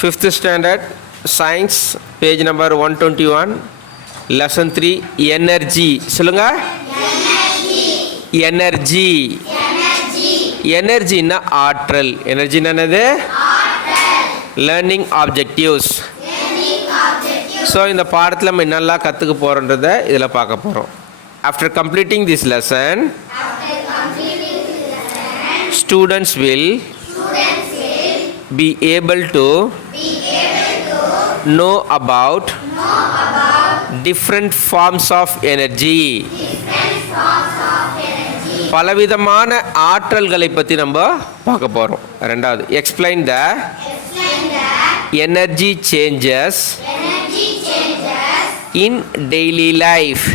5th standard science page number 121 lesson 3 energy சொல்லுங்க energy energy னா ஆற்றல் energy என்னது learning objectives so இந்த பாடத்துல நம்ம என்னெல்லாம் கத்துக்க போறோம்ன்றதை இதல பார்க்க போறோம் after completing this lesson students will be able to know about different forms of energy பலவிதமான ஆற்றல்களை பற்றி நம்ம பார்க்க போகிறோம் ரெண்டாவது explain the energy changes in daily life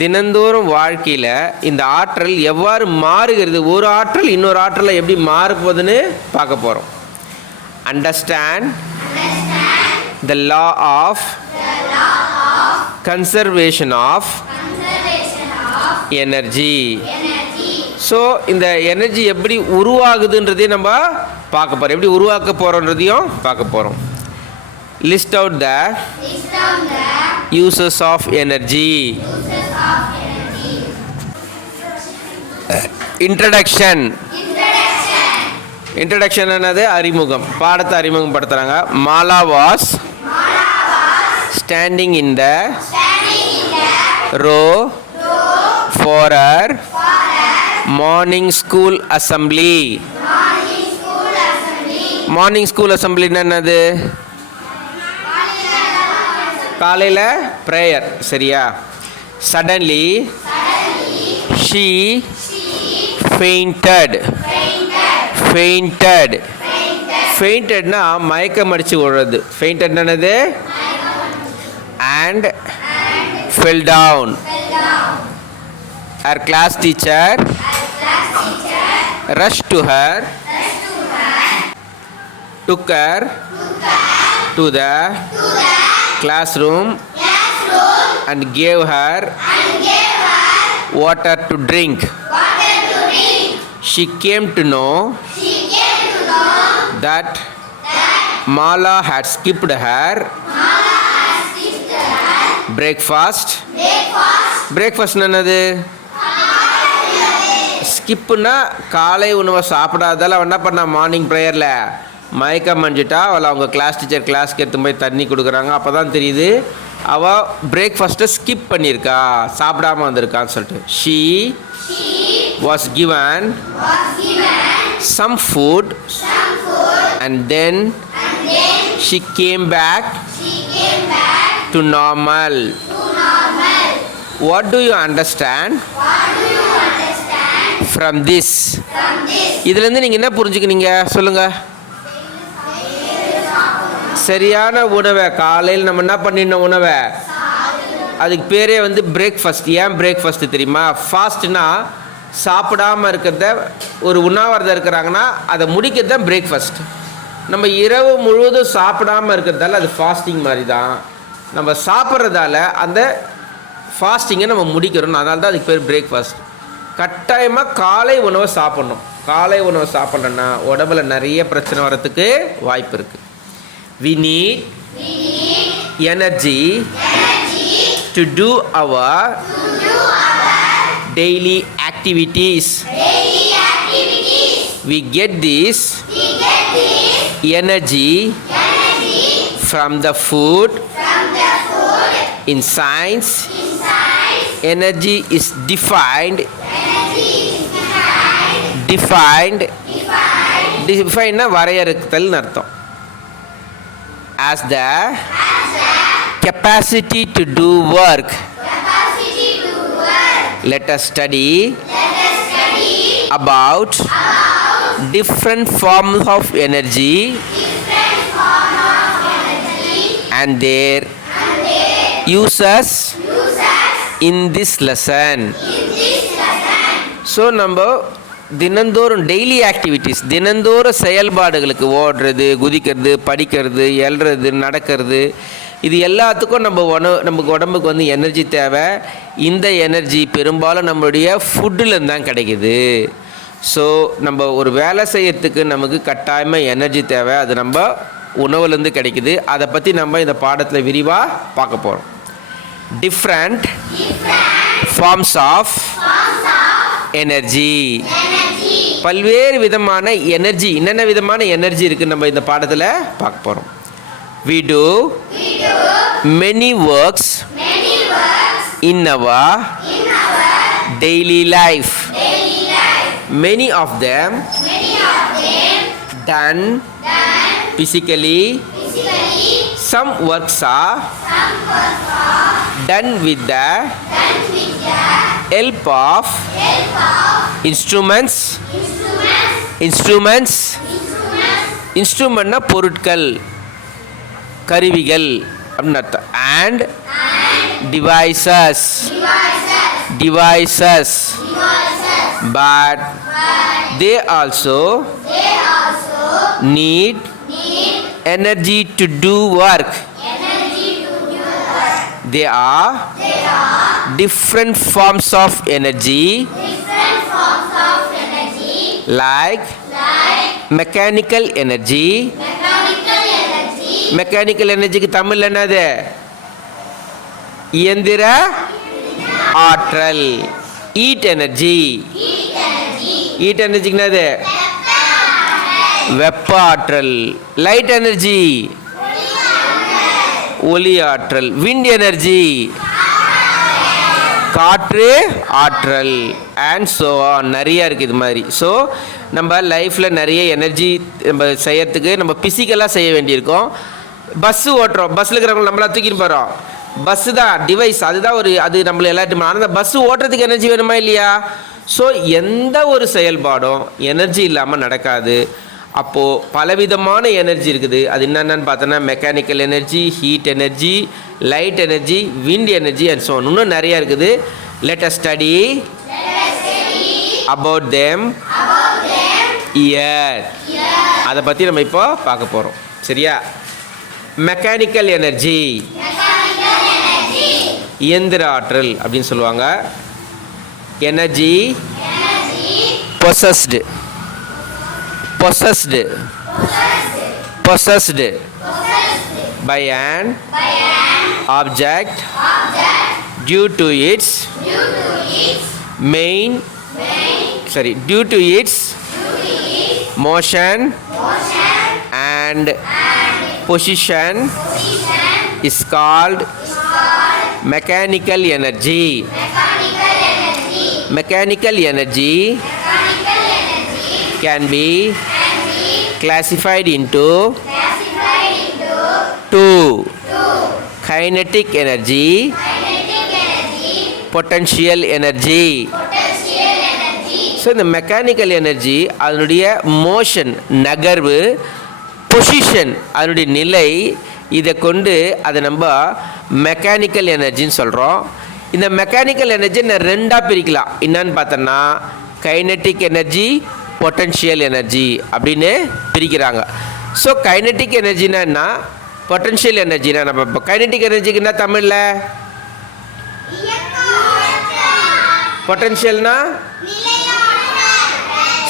தினந்தோறும் வாழ்க்கையில் இந்த ஆற்றல் எவ்வாறு மாறுகிறது ஒரு ஆற்றல் இன்னொரு ஆற்றலை எப்படி மாறுபோகுதுன்னு பார்க்க போகிறோம் understand the law of conservation of energy so இந்த எனர்ஜி எப்படி உருவாகுதுன்றதையும் நம்ம பார்க்க போகிறோம் எப்படி உருவாக்க போகிறோன்றதையும் பார்க்க போகிறோம் list out the uses of energy introduction என்னது அறிமுகம் பாடத்தை அறிமுகப்படுத்துறாங்க Mala was standing in the row for her morning school assembly morning school assembly என்னது காலையில் ப்ரேயர் சரியா suddenly she faintedனா மயக்கம் அடிச்சு விடுறது fainted என்னது and fell down her class teacher rushed to her took her to the classroom and gave her water to drink. She came to know that Mala had skipped her breakfast. Breakfast என்னது ஸ்கிப்னா காலை உணவை சாப்பிடாதால அவன் என்ன பண்ணா morning ப்ரேயரில் மயக்கம் அஞ்சிட்டா அவளை அவங்க class teacher கிளாஸ்க்கு எடுத்து போய் தண்ணி கொடுக்குறாங்க அப்போ தான் தெரியுது அவள் பிரேக்ஃபாஸ்ட்டை ஸ்கிப் பண்ணியிருக்கா சாப்பிடாமல் வந்திருக்கான்னு சொல்லிட்டு she was given some food and then she came back to normal what do you understand from this இதுலேருந்து நீங்கள் என்ன புரிஞ்சுக்கினீங்க சொல்லுங்கள் சரியான உணவை காலையில் நம்ம என்ன பண்ணிடணும் உணவை அதுக்கு பேரே வந்து பிரேக்ஃபாஸ்ட் ஏன் பிரேக்ஃபாஸ்ட்டு தெரியுமா ஃபாஸ்ட்னா சாப்பிடாமல் இருக்கிறத ஒரு உண்ணாவிரதம் இருக்கிறாங்கன்னா அதை முடிக்கிறது தான் பிரேக்ஃபாஸ்ட் நம்ம இரவு முழுவதும் சாப்பிடாமல் இருக்கிறதால அது ஃபாஸ்டிங் மாதிரி தான் நம்ம சாப்பிட்றதால அந்த ஃபாஸ்டிங்கை நம்ம முடிக்கிறோம் அதனால தான் அதுக்கு பேர் பிரேக்ஃபாஸ்ட் கட்டாயமாக காலை உணவை சாப்பிட்ணும் காலை உணவை சாப்பிட்றோன்னா உடம்புல நிறைய பிரச்சனை வரத்துக்கு வாய்ப்பு இருக்குது we need energy to do our daily activities we get this energy from the food in science energy is defined னா வரையறுத்தல்னு அர்த்தம் as the capacity to do work. Let us study about different forms of energy and their uses in this lesson. So number தினந்தோறும் daily activities தினந்தோறும் செயல்பாடுகளுக்கு ஓடுறது குதிக்கிறது படிக்கிறது எழுறது நடக்கிறது இது எல்லாத்துக்கும் நமக்கு உடம்புக்கு வந்து எனர்ஜி தேவை இந்த எனர்ஜி பெரும்பாலும் நம்மளுடைய ஃபுட்டில் தான் கிடைக்குது ஸோ நம்ம ஒரு வேலை செய்யறதுக்கு நமக்கு கட்டாயமாக எனர்ஜி தேவை. அது நம்ம உணவுலேருந்து கிடைக்குது. அதை பற்றி நம்ம இந்த பாடத்தில் விரிவாக பார்க்க போகிறோம். Different forms of energy. பல்வேறு விதமான எனர்ஜி, என்னென்ன விதமான எனர்ஜி இருக்குன்னு நம்ம இந்த பாடத்தில் பார்க்க போகிறோம். We do many works in our daily life. Many of them done physically. Some works are done with the help of instruments. இன்ஸ்ட்ருமெண்ட்னா பொருட்கள், கருவிகள் அப்படின்னு அர்த்தம். And devices but they also need energy to do work. They are different forms of energy, like mechanical energy. Mechanical எனர்ஜிக்கு தமிழ் என்னது? இயந்திர ஆற்றல். Heat energy. Heat எனர்ஜிக்கு என்னது? வெப்ப ஆற்றல். லைட் எனர்ஜி ஒளி ஆற்றல். விண்ட் எனர்ஜி காற்று ஆற்றல். அண்ட் ஸோ நிறைய இருக்குது இது மாதிரி. ஸோ நம்ம லைஃப்பில் நிறைய எனர்ஜி நம்ம செய்யறதுக்கு நம்ம ஃபிசிக்கலாக செய்ய வேண்டியிருக்கோம். பஸ்ஸு ஓட்டுறோம், பஸ்ஸில் இருக்கிறவங்க நம்மளா தூக்கிட்டு போகிறோம். பஸ்ஸு தான் டிவைஸ், அதுதான் ஒரு அது நம்மளை எல்லாத்தையும். ஆனால் அந்த பஸ்ஸு ஓட்டுறதுக்கு எனர்ஜி வேணுமா இல்லையா? ஸோ எந்த ஒரு செயல்பாடும் எனர்ஜி இல்லாமல் நடக்காது. அப்போது பலவிதமான எனர்ஜி இருக்குது. அது என்னென்னு பார்த்தோன்னா mechanical energy, heat energy, light energy, wind energy and so இன்னும் நிறையா இருக்குது. Let us study about them here. அதை பற்றி நம்ம இப்போ பார்க்க போகிறோம். சரியா? மெக்கானிக்கல் எனர்ஜி இயந்திர ஆற்றல் அப்படின்னு சொல்லுவாங்க. Energy possessed by an object due to its motion and position is called mechanical energy. Mechanical energy can be classified into two: kinetic energy, potential energy. So இந்த மெக்கானிக்கல் எனர்ஜி அதனுடைய motion நகர்வு, position அதனுடைய நிலை, இதை கொண்டு அதை நம்ம mechanical எனர்ஜின்னு சொல்கிறோம். இந்த மெக்கானிக்கல் எனர்ஜி நான் ரெண்டாக பிரிக்கலாம். என்னன்னு பார்த்தோன்னா கைனட்டிக் எனர்ஜி, பொட்டன்ஷியல் எனர்ஜி அப்படின்னு பிரிக்கிறாங்க. ஸோ கைனட்டிக் எனர்ஜினா என்ன, பொட்டன்ஷியல் எனர்ஜினா நம்ம இப்போ கைனட்டிக் எனர்ஜிக்கு என்ன தமிழில்? பொட்டன்ஷியல்னா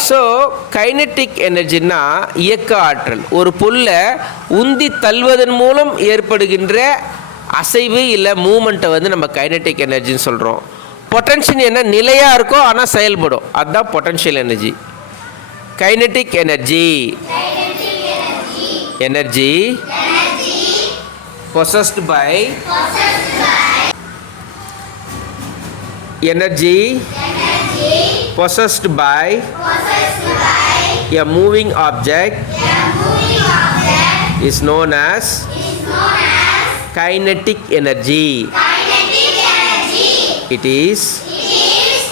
ஸோ கைனட்டிக் எனர்ஜின்னா இயக்க ஆற்றல். ஒரு பொருளை உந்தி தள்ளுவதன் மூலம் ஏற்படுகின்ற அசைவு இல்லை மூமெண்ட்டை வந்து நம்ம கைனட்டிக் எனர்ஜின்னு சொல்கிறோம். பொட்டன்ஷியல் என்ன நிலையாக இருக்கும் ஆனால் செயல்படும், அதுதான் potential energy. Kinetic energy possessed by a moving object is known as kinetic energy. It is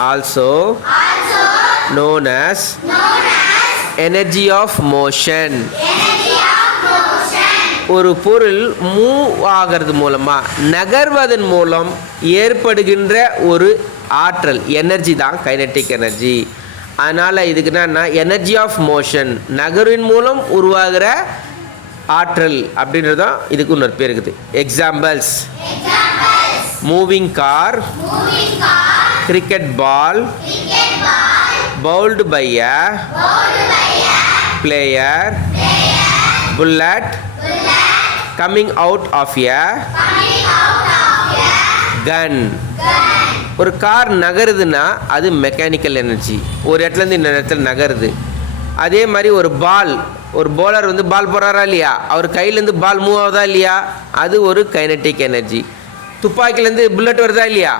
also known as energy of motion. ஒரு பொருள் மூவ் ஆகிறது மூலமாக, நகர்வதன் மூலம் ஏற்படுகின்ற ஒரு ஆற்றல் எனர்ஜி தான் கைனட்டிக் எனர்ஜி. அதனால் இதுக்கு என்னன்னா எனர்ஜி ஆஃப் மோஷன், நகர்வின் மூலம் உருவாகிற ஆற்றல் அப்படின்றதான் இதுக்கு இன்னொரு பேர் இருக்குது. Examples: moving car, cricket ball, bowled by a player bullet coming out of a gun. ஒரு கார் நகருதுன்னா அது மெக்கானிக்கல் எனர்ஜி, ஒரு இடத்துலேருந்து இன்னொரு இடத்துல நகருது. அதே மாதிரி ஒரு bowler வந்து பால் போடுறாரா இல்லையா, அவர் கையிலேருந்து பால் மூவ் ஆகுதா இல்லையா, அது ஒரு கைனட்டிக் எனர்ஜி. துப்பாக்கிலேருந்து புல்லட் வருதா இல்லையா,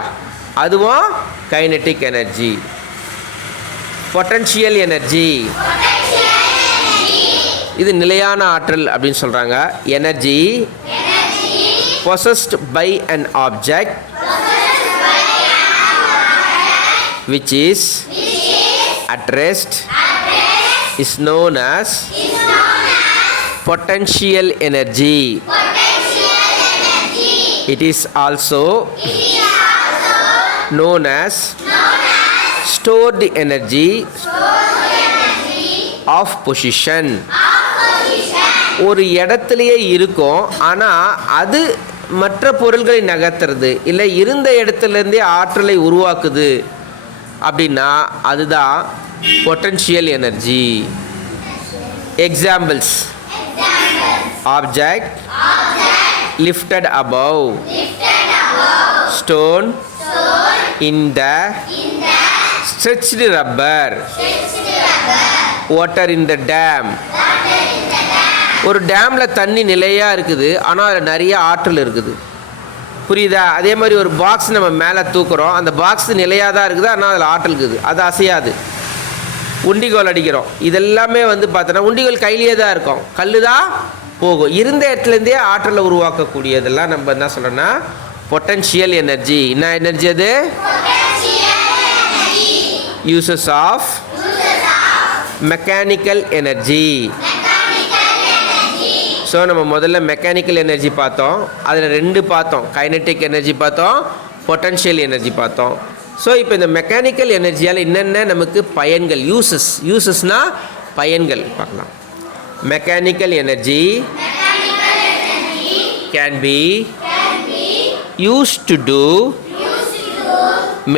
அதுவும் கைனட்டிக் எனர்ஜி. பொட்டன்ஷியல் எனர்ஜி, இது நிலையான ஆற்றல் அப்படின்னு சொல்கிறாங்க. Energy possessed by an object which is at rest is known as potential energy. It is also known as stored energy of position. ஒரு இடத்துலையே இருக்கும், ஆனால் அது மற்ற பொருள்களை நகர்த்துறது இல்லை இருந்த இடத்துலேருந்தே ஆற்றலை உருவாக்குது அப்படின்னா அதுதான் potential energy. Examples: object lifted above, stone in the stretched rubber, water in the dam. ஒரு டேமில் தண்ணி நிலையாக இருக்குது, ஆனால் அதில் நிறைய ஆற்றல் இருக்குது. புரியுதா? அதே மாதிரி ஒரு பாக்ஸ் நம்ம மேலே தூக்குறோம், அந்த பாக்ஸ் நிலையாக தான் இருக்குது, ஆனால் அதில் ஆற்றல் இருக்குது, அது அசையாது. உண்டிகோல் அடிக்கிறோம், இதெல்லாமே வந்து பார்த்தோன்னா உண்டிகோல் கையிலேயே தான் இருக்கும், கல் தான் போகும். இருந்த இடத்துலேருந்தே ஆற்றலை உருவாக்கக்கூடியதெல்லாம் நம்ம என்ன சொல்கிறோன்னா பொட்டன்ஷியல் எனர்ஜி. என்ன எனர்ஜி அது? Uses of mechanical energy. So நம்ம முதல்ல மெக்கானிக்கல் எனர்ஜி பார்த்தோம், அதில் 2 பார்த்தோம், கைனட்டிக் எனர்ஜி பார்த்தோம், பொட்டன்ஷியல் எனர்ஜி பார்த்தோம். ஸோ இப்போ இந்த மெக்கானிக்கல் எனர்ஜியால் என்னென்ன நமக்கு பயன்கள், யூசஸ்னால் பயன்கள் பார்க்கலாம். Mechanical energy can be used to do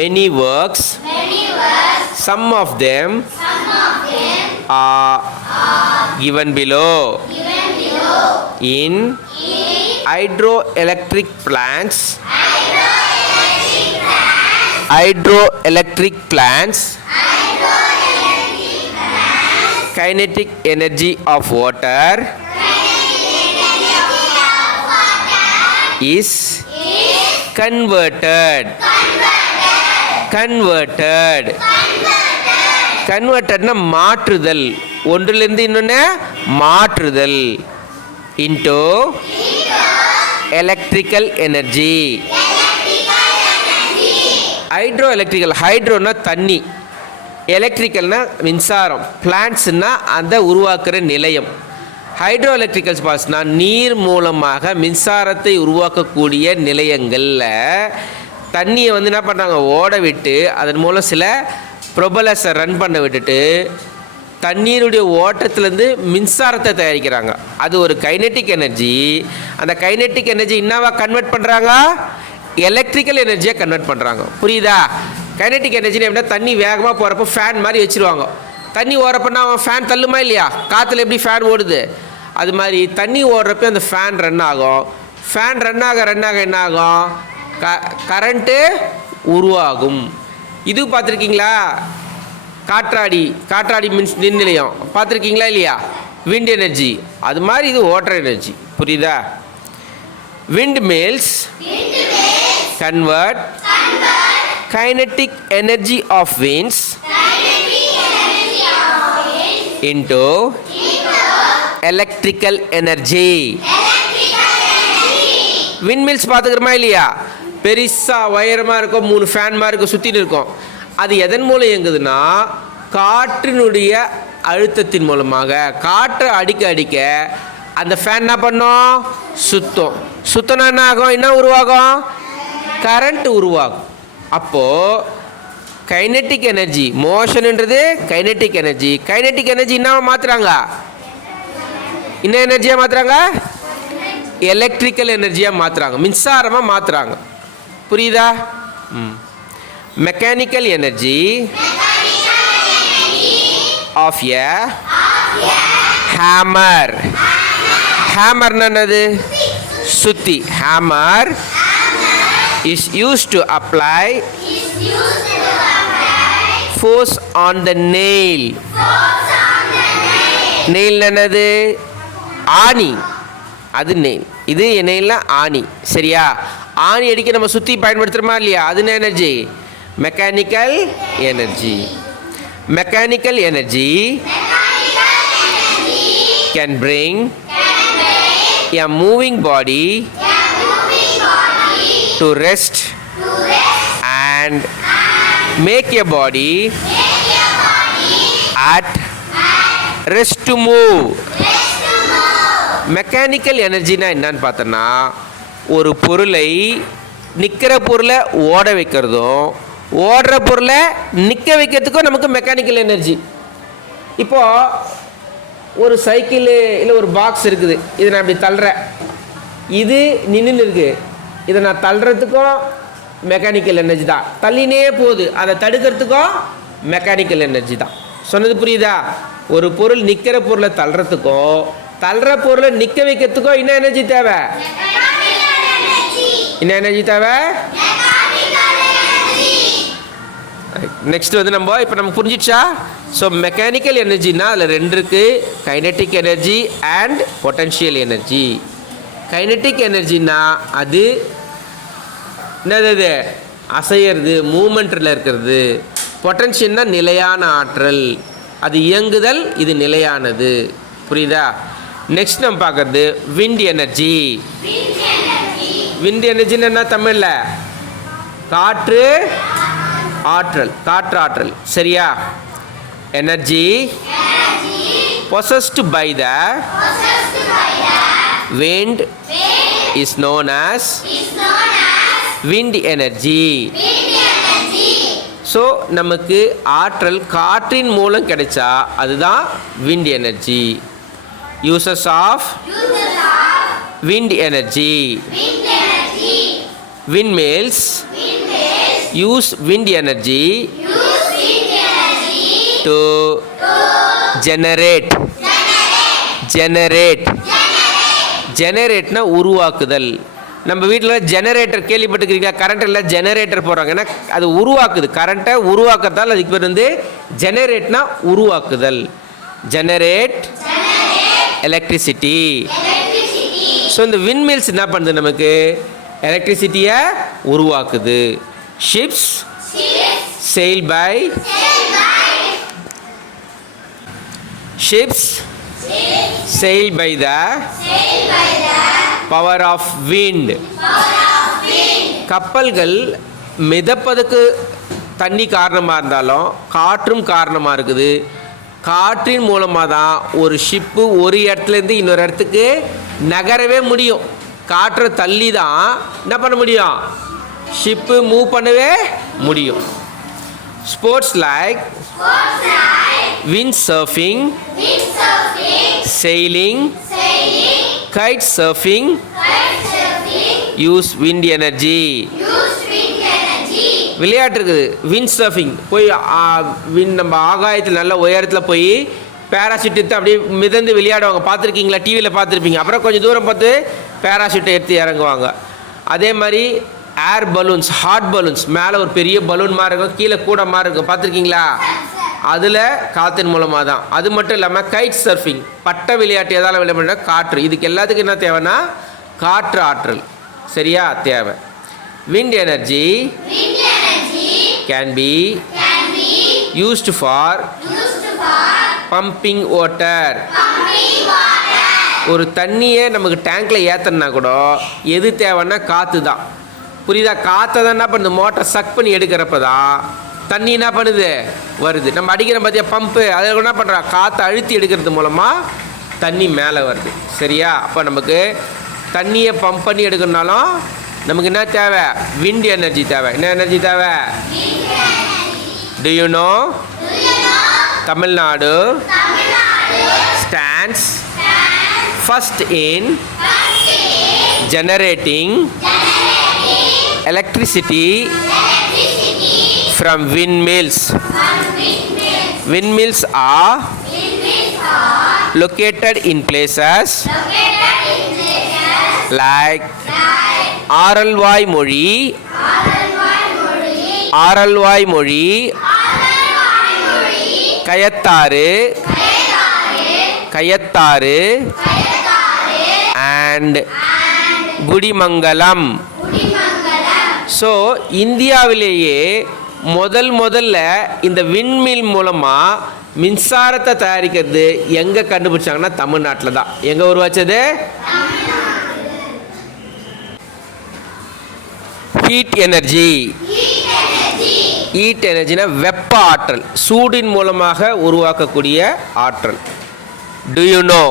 many works. Some of them are given below. In hydroelectric plants, kinetic energy of water is converted னா மாற்றுதல், ஒன்றிலிருந்து இன்னொன்று மாற்றுதல், into electrical energy. ஹைட்ரோனா தண்ணி, எலக்ட்ரிக்கல்னா மின்சாரம், பிளான்ட்ஸ்னா அந்த உருவாக்குற நிலையம். ஹைட்ரோ எலக்ட்ரிக்கல்ஸ் பாஸ்னா நீர் மூலமாக மின்சாரத்தை உருவாக்கக்கூடிய நிலையங்களில் தண்ணியை வந்து என்ன பண்ணுறாங்க, ஓட விட்டு அதன் மூலம் சில ப்ரொபலஸை ரன் பண்ண விட்டுட்டு தண்ணீருடைய ஓட்டத்திலேருந்து மின்சாரத்தை தயாரிக்கிறாங்க. அது ஒரு கைனெட்டிக் எனர்ஜி. அந்த கைனெட்டிக் எனர்ஜி என்னவா கன்வெர்ட் பண்ணுறாங்க, எலக்ட்ரிக்கல் எனர்ஜியாக கன்வெர்ட் பண்ணுறாங்க. புரியுதா? கைனெட்டிக் எனர்ஜின்னு எப்படின்னா தண்ணி வேகமாக போகிறப்போ ஃபேன் மாதிரி வச்சுருவாங்க. தண்ணி ஓடுறப்பன்னா அவன் ஃபேன் தள்ளுமா இல்லையா, காற்றுல எப்படி ஃபேன் ஓடுது, அது மாதிரி தண்ணி ஓடுறப்ப அந்த ஃபேன் ரன் ஆகும். ஃபேன் ரன் ஆக என்ன ஆகும், கரண்ட்டு உருவாகும். இது பார்த்துருக்கீங்களா, காற்றாடி மீன்ஸ் மின் நிலையம் பார்த்துருக்கீங்களா இல்லையா, விண்ட் எனர்ஜி. அது மாதிரி இது வாட்டர் எனர்ஜி. புரியுதா? Wind mills convert kinetic energy of winds into electrical energy. Wind mills பார்த்துக்கிறோமா இல்லையா, பெருசாக உயரமாக இருக்கும், 3 ஃபேன் மாதிரி இருக்கும், சுற்றின்னு இருக்கும். அது எதன் மூலம் இயங்குதுன்னா காற்றினுடைய அழுத்தத்தின் மூலமாக. காற்றை அடிக்க அந்த ஃபேன் என்ன பண்ணும், சுத்தம் என்ன ஆகும், என்ன உருவாகும், கரண்ட் உருவாகும். அப்போது கைனெட்டிக் எனர்ஜி, மோஷன்ன்றது கைனெட்டிக் எனர்ஜி. கைனெட்டிக் எனர்ஜி என்ன மாற்றுறாங்க, என்ன எனர்ஜியாக மாற்றுறாங்க, எலக்ட்ரிக்கல் எனர்ஜியாக மாற்றுறாங்க, மின்சாரமாக மாற்றுறாங்க. புரியுதா? Mechanical energy of a hammer. Hammer என்னது? சுத்தி. Hammer is used to apply force on the nail. nail என்னது? ஆணி. அது நெயில். இது நெயில்னா ஆணி. சரியா? ஆணி அடிக்க நம்ம சுற்றி பயன்படுத்துகிறோமா இல்லையா? அது என்ன energy? Mechanical energy. Mechanical energy can bring a moving body to rest and make a body at rest to move. Mechanical எனர்ஜினா என்னன்னு பார்த்தோன்னா, ஒரு பொருளை நிற்கிற பொருளை ஓட வைக்கிறதும் ஓடுற பொருளை நிற்க வைக்கிறதுக்கும் நமக்கு மெக்கானிக்கல் எனர்ஜி. இப்போது ஒரு சைக்கிள் இல்லை ஒரு பாக்ஸ் இருக்குது, இதை நான் இப்படி தள்ளுறேன், இது நின்று இருக்குது, இதை நான் தள்ளுறதுக்கும் மெக்கானிக்கல் எனர்ஜி தான். தள்ளினே போகுது, அதை தடுக்கிறதுக்கும் மெக்கானிக்கல் எனர்ஜி தான். சொன்னது புரியுதா? ஒரு பொருள் நிற்கிற பொருளை தள்ளுறதுக்கும் தள்ளுற பொருளை நிற்க வைக்கிறதுக்கும் என்ன எனர்ஜி தேவை? என்ன எனர்ஜி தேவை? நெக்ஸ்ட் வந்து நம்ம இப்போ நமக்கு புரிஞ்சிடுச்சா? ஸோ மெக்கானிக்கல் எனர்ஜினா அதில் ரெண்டு இருக்குது, kinetic energy and potential energy. Kinetic எனர்ஜினா அது என்னது? அசையிறது, மூமெண்ட்டில் இருக்கிறது. பொட்டன்ஷியல்னா நிலையான ஆற்றல், அது இயங்குதல், இது நிலையானது. புரியுதா? நெக்ஸ்ட் நம்ம பார்க்கறது விண்ட் எனர்ஜி. விண்ட் எனர்ஜின்னு என்ன தமிழில்? காற்று ஆற்றல். காற்று ஆற்றல். சரியா? Energy possessed by the wind is known as wind energy. So நமக்கு ஆற்றல் காற்றின் மூலம் கிடைச்சா அதுதான் wind energy. Uses of wind energy. Windmills use wind energy to generate. ஜெனரேட்னா உருவாக்குதல். நம்ம வீட்டில் ஜெனரேட்டர் கேள்விப்பட்டுக்கிறீங்களா? கரண்ட் இல்லை ஜெனரேட்டர் போடுறாங்க, ஏன்னா அது உருவாக்குது, கரண்ட்டை உருவாக்குறதால் அதுக்கு பேர் வந்து ஜெனரேட்னா உருவாக்குதல். Generate electricity. ஸோ இந்த விண்மில்ஸ் என்ன பண்ணுது? நமக்கு எலக்ட்ரிசிட்டியை உருவாக்குது. Ships sail by ships sail by the power of wind. கப்பல்கள் மிதப்பதுக்கு தண்ணி காரணமாக இருந்தாலும் காற்றும் காரணமாக இருக்குது. காற்றின் மூலமாக தான் ஒரு ஷிப்பு ஒரு இடத்துலேருந்து இன்னொரு இடத்துக்கு நகரவே முடியும். காற்றை தள்ளி தான் என்ன பண்ண முடியும்? ஷிப்பு மூவ் பண்ணவே முடியும். Sports like wind surfing, sailing, kite surfing use wind energy. விளையாட்டு இருக்குது விண்ட் சர்ஃபிங். போய் நம்ம ஆகாயத்தில் நல்ல உயரத்தில் போய் பேராஷூட் எடுத்து அப்படியே மிதந்து விளையாடுவாங்க, பார்த்துருக்கீங்களா? டிவியில் பார்த்துருப்பீங்க. அப்புறம் கொஞ்சம் தூரம் பார்த்து பேராஷூட்டை எடுத்து இறங்குவாங்க. அதே மாதிரி ஏர் பலூன்ஸ், ஹாட் பலூன்ஸ், மேலே ஒரு பெரிய பலூன் மாதிரி இருக்கும், கீழே கூட மாதிரி இருக்கும், பார்த்துருக்கீங்களா? அதில் காற்றின் மூலமாக தான். அது மட்டும் இல்லாமல் கைட் சர்ஃபிங், பட்ட விளையாட்டு எதால் விளையாட காற்று. இதுக்கு எல்லாத்துக்கும் என்ன தேவைன்னா காற்று ஆற்றல். சரியா? தேவை. Wind energy can be used for pumping water. ஒரு தண்ணியை நமக்கு டேங்க்கில் ஏற்றனா கூட எது தேவைன்னா காற்று தான். புரியுதா? காற்றை தான் என்ன பண்ணுது? மோட்டர் சக் பண்ணி எடுக்கிறப்ப தான் தண்ணி என்ன பண்ணுது? வருது. நம்ம அடிக்கிற பார்த்தியா பம்பு, அதில் என்ன பண்ணுறா? காற்றை அழுத்தி எடுக்கிறது மூலமாக தண்ணி மேலே வருது. சரியா? அப்போ நமக்கு தண்ணியை பம்ப் பண்ணி எடுக்கணுனாலும் நமக்கு என்ன தேவை? விண்ட் எனர்ஜி தேவை. என்ன எனர்ஜி தேவை? Do you know? Tamil Nadu stands first in generating electricity from windmills. Windmills are located in places like ஆரல்வாய் மொழி, ஆரல்வாய் மொழி, கயத்தாறு, கயத்தாறு and குடிமங்கலம். ஸோ இந்தியாவிலேயே முதல்ல இந்த விண்மில் மூலமாக மின்சாரத்தை தயாரிக்கிறது எங்கே கண்டுபிடிச்சாங்கன்னா தமிழ்நாட்டில் தான். எங்கே உருவாச்சது? Heat energy. ஹீட் எனர்ஜினா வெப்ப ஆற்றல், சூடின் மூலமாக உருவாக்கக்கூடிய ஆற்றல். Do you know?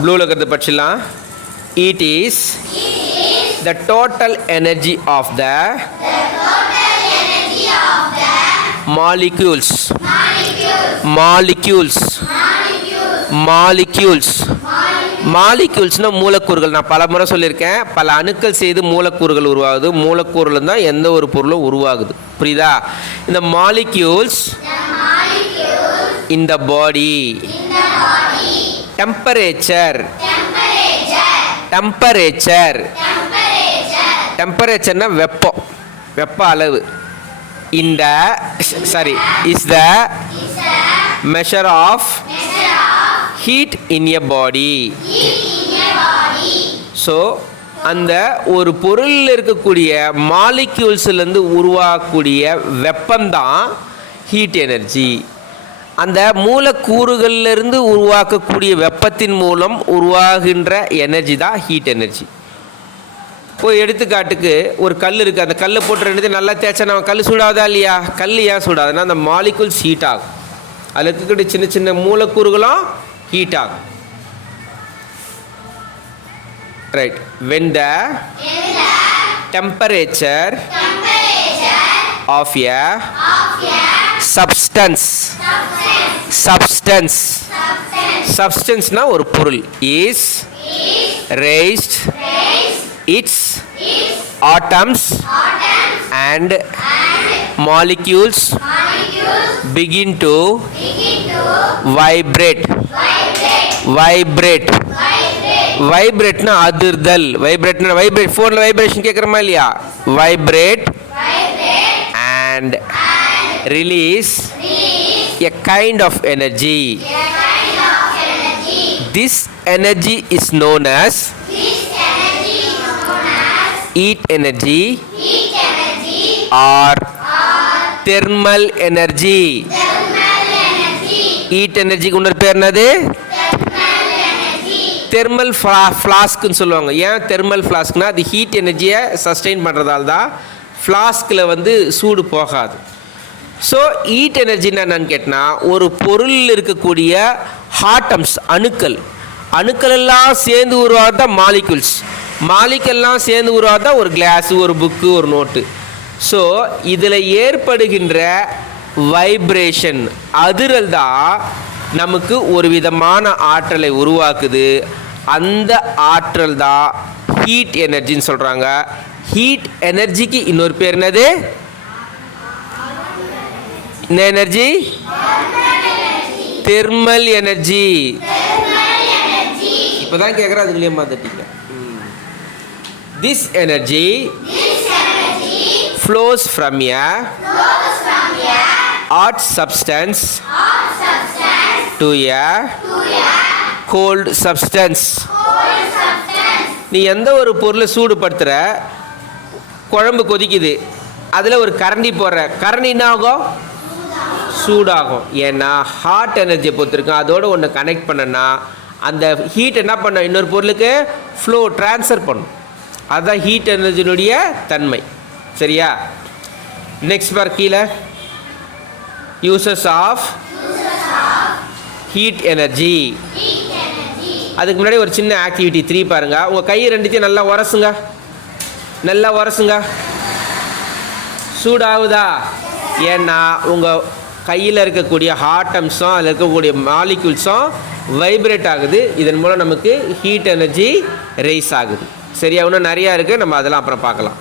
ப்ளூவில் இருக்கிறத பற்றிலாம். It is the total energy of the molecules. மாலிக்யூல்ஸ்னா மூலக்கூறுகள். நான் பல முறை சொல்லியிருக்கேன், பல அணுக்கள் செய்து மூலக்கூறுகள் உருவாகுது. மூலக்கூறுகள் தான் எந்த ஒரு பொருளும் உருவாகுது. புரியுதா? இந்த மாலிக்யூல்ஸ் in the body. டெம்பரேச்சர்னா வெப்பம், வெப்ப அளவு. Is the measure of heat in a body. So அந்த ஒரு பொருளில் இருக்கக்கூடிய மாலிக்யூல்ஸ்லேருந்து உருவாகக்கூடிய வெப்பம்தான் ஹீட் எனர்ஜி. அந்த மூலக்கூறுகளிலிருந்து உருவாக்கக்கூடிய வெப்பத்தின் மூலம் உருவாகின்ற எனர்ஜி தான் ஹீட் எனர்ஜி. ஒரு எடுத்துக்காட்டுக்கு ஒரு கல் இருக்குது, அந்த கல்லை போட்டு ரெண்டு நல்லா தேய்ச்சா நம்ம கல் சூடாகுதா இல்லையா? கல் ஏன் சூடாதுன்னா அந்த மாலிகுல்ஸ் ஹீட் ஆகும். அதில் இருக்கக்கூடிய சின்ன சின்ன மூலக்கூறுகளும் ஹீட் ஆகும். Right. when the temperature of a substance na ஒரு பொருள் is raised, its atoms and molecules begin to vibrate. வைப்ரேட்னா அதிர்தல். வைப்ரேட்னா ஃபோனில் வைப்ரேஷன் கேட்குறமா இல்லையா? Vibrate and release a kind of energy. This energy is known as heat energy or thermal energy. Heat energy க்கு இன்னொரு பேர் என்னது? Thermal ஃப்ளாஸ்க்குன்னு சொல்லுவாங்க. ஏன் தெர்மல் ஃப்ளாஸ்க்னா அது heat எனர்ஜியை சஸ்டெயின் பண்ணுறதால தான் ஃப்ளாஸ்கில் சூடு போகாது. ஸோ ஹீட் எனர்ஜின்னா என்னன்னு கேட்டால் ஒரு பொருளில் இருக்கக்கூடிய ஆட்டம்ஸ், அணுக்கள் எல்லாம் சேர்ந்து உருவாகிறது தான் மாலிகுல்லாம் சேர்ந்து உருவாகிறது தான் ஒரு கிளாஸு, ஒரு புக்கு, ஒரு நோட்டு. ஸோ இதில் ஏற்படுகின்ற வைப்ரேஷன், அதிரல் தான் நமக்கு ஒரு விதமான ஆற்றலை உருவாக்குது. அந்த ஆற்றல் தான் ஹீட் எனர்ஜின்னு சொல்கிறாங்க. ஹீட் எனர்ஜிக்கு இன்னொரு பேர் என்னது? என்ன எனர்ஜி? Thermal energy. இப்போதான் கேட்குறேன், அதுக்குள்ளேயே பார்த்துட்டீங்க. This energy flows from a hot substance to a cold substance. நீ எந்த ஒரு பொருளை சூடுபடுத்துகிற, குழம்பு கொதிக்குது, அதில் ஒரு கரண்டி போடுற, கரண்டி என்ன ஆகும்? சூடாகும். ஏன்னா ஹாட் எனர்ஜியை பொறுத்திருக்கும். அதோடு ஒன்று கனெக்ட் பண்ணனா அந்த ஹீட் என்ன பண்ண இன்னொரு பொருளுக்கு ஃப்ளோ ட்ரான்ஸ்ஃபர் பண்ணும். அதுதான் ஹீட் எனர்ஜினுடைய தன்மை. சரியா? நெக்ஸ்ட் பார் கீழே யூசஸ் ஆஃப் ஹீட் எனர்ஜி. அதுக்கு முன்னாடி ஒரு சின்ன ஆக்டிவிட்டி 3 பாருங்க. உங்கள் கையை ரெண்டுத்தையும் நல்லா உரசுங்க. சூடாகுதா? ஏன்னா உங்கள் கையில் இருக்கக்கூடிய ஆட்டம்ஸும் அதில் இருக்கக்கூடிய மாலிகுல்ஸும் வைப்ரேட் ஆகுது. இதன் மூலம் நமக்கு ஹீட் எனர்ஜி ரைஸ் ஆகுது. சரியா? இன்னும் நிறையா இருக்குது, நம்ம அதெல்லாம் அப்புறம் பார்க்கலாம்.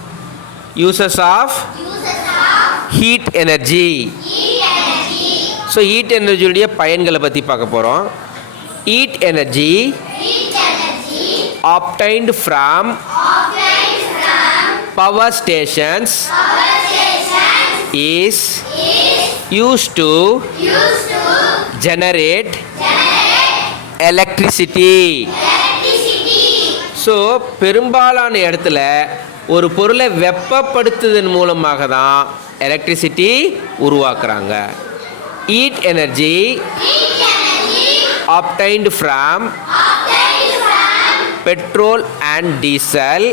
Uses of heat energy. So heat எனர்ஜியுடைய பயன்களை பற்றி பார்க்க போகிறோம். Heat energy obtained from power stations is used to generate electricity. So பெரும்பாலான இடத்துல ஒரு பொருளை வெப்பப்படுத்துதன் மூலமாக தான் எலக்ட்ரிசிட்டி உருவாக்குறாங்க. Heat energy obtained from petrol and diesel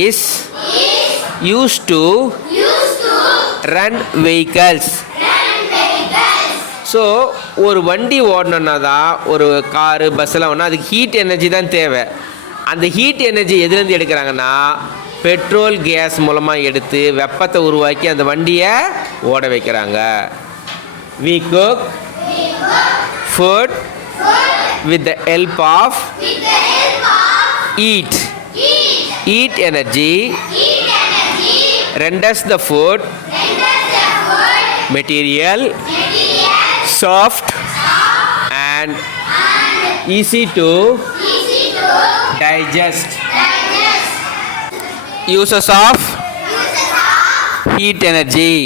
is used to run vehicles. So ஒரு வண்டி ஓடணுன்னா தான், ஒரு காரு பஸ்ஸெல்லாம் ஓடனா அதுக்கு ஹீட் எனர்ஜி தான் தேவை. அந்த ஹீட் எனர்ஜி எதுலேருந்து எடுக்கிறாங்கன்னா பெட்ரோல் கேஸ் மூலமாக எடுத்து வெப்பத்தை உருவாக்கி அந்த வண்டியை ஓட வைக்கிறாங்க. We cook food with the help of heat. Heat energy renders the food material soft and easy to digest. Uses of heat energy.